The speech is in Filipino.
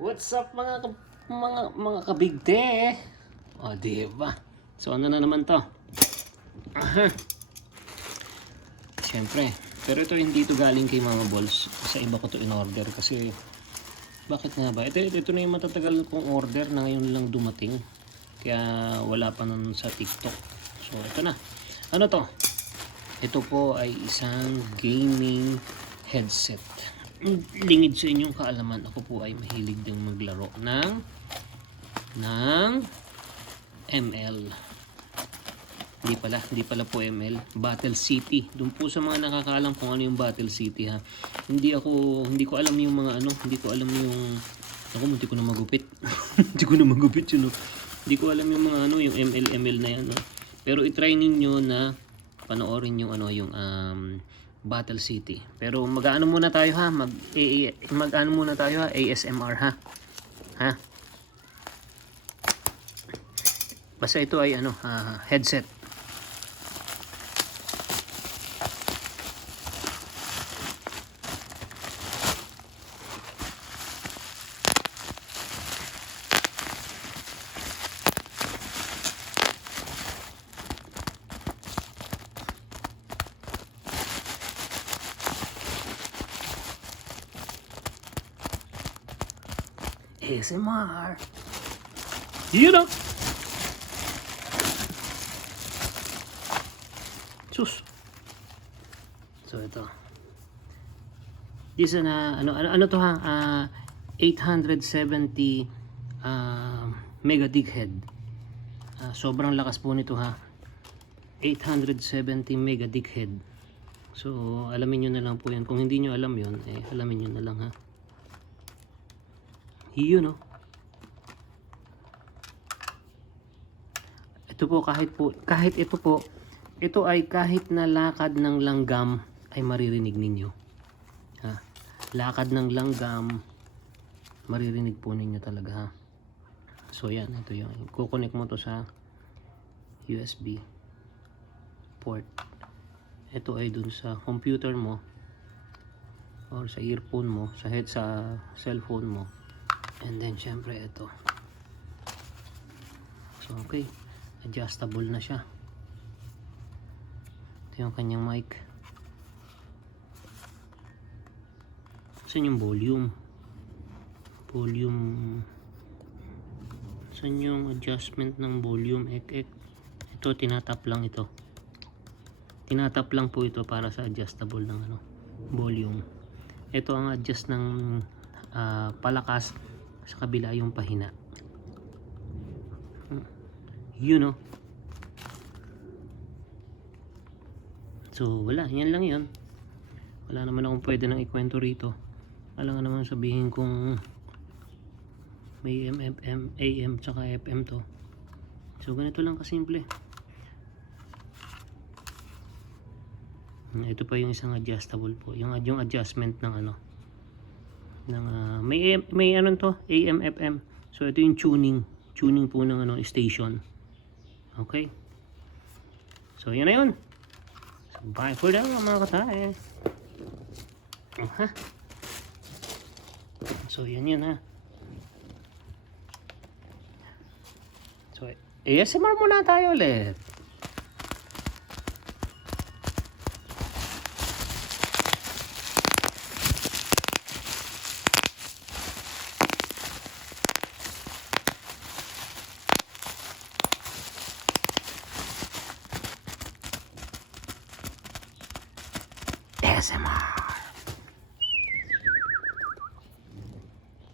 What's up mga kabigte? O, diba? So ano na naman to? Aha. Siyempre. Pero ito hindi to galing kay Mama Balls. Sa iba ko to in order kasi bakit nga ba? Ito na yung matatagal kong order na ngayon lang dumating. Kaya wala pa nun sa TikTok. So ito na. Ano to? Ito po ay isang gaming headset. Lingid sa inyong kaalaman, ako po ay mahilig ding maglaro ng ML. Hindi pala po ML, Battle City. Doon po sa mga nakakaalam kung ano yung Battle City ha. Hindi ko alam yung mga hindi ko alam yung hindi ko na magupit. Hindi ko na magupit yun. Hindi ko alam yung mga yung ML na yan, no? Pero i-try ninyo na panoorin yung yung Battle City. Pero mag-ano muna tayo ha, mag-ano muna tayo ha, ASMR ha. Ha? Basta ito ay headset. ASMR. You know. Sus. So ito. This is ano to ha? 870 mega dig head. Sobrang lakas po nito ha. 870 mega dig head. So alamin niyo na lang po 'yan. Kung hindi niyo alam 'yon, alamin niyo na lang ha. Yun, no? Ito po kahit ito po, ito ay kahit na lakad ng langgam ay maririnig ninyo. Ha? Lakad ng langgam, maririnig po ninyo talaga ha. So yan, ito yung kukonek mo to sa USB port. Ito ay dun sa computer mo or sa earphone mo, sa cellphone mo. And then syempre ito. So okay, adjustable na siya. Ito yung kanyang mic. Saan yung volume? Saan yung adjustment ng volume? Ito tinatap lang ito. Tinatap lang po ito para sa adjustable ng volume. Ito ang adjust ng palakas. Sa kabila yung pahina. You know. So wala, yan lang yun. Wala naman akong pwede nang ikwento rito. Wala nga naman sabihin kung may FM, AM tsaka FM to. So ganito lang kasimple. Ito pa yung isang adjustable po. Yung adjustment ng may to AM FM. So ito yung tuning po ng station. Okay, so yun na yun. So bye for now mga katay. So yun ha. So ASMR muna tayo ulit. ASMR.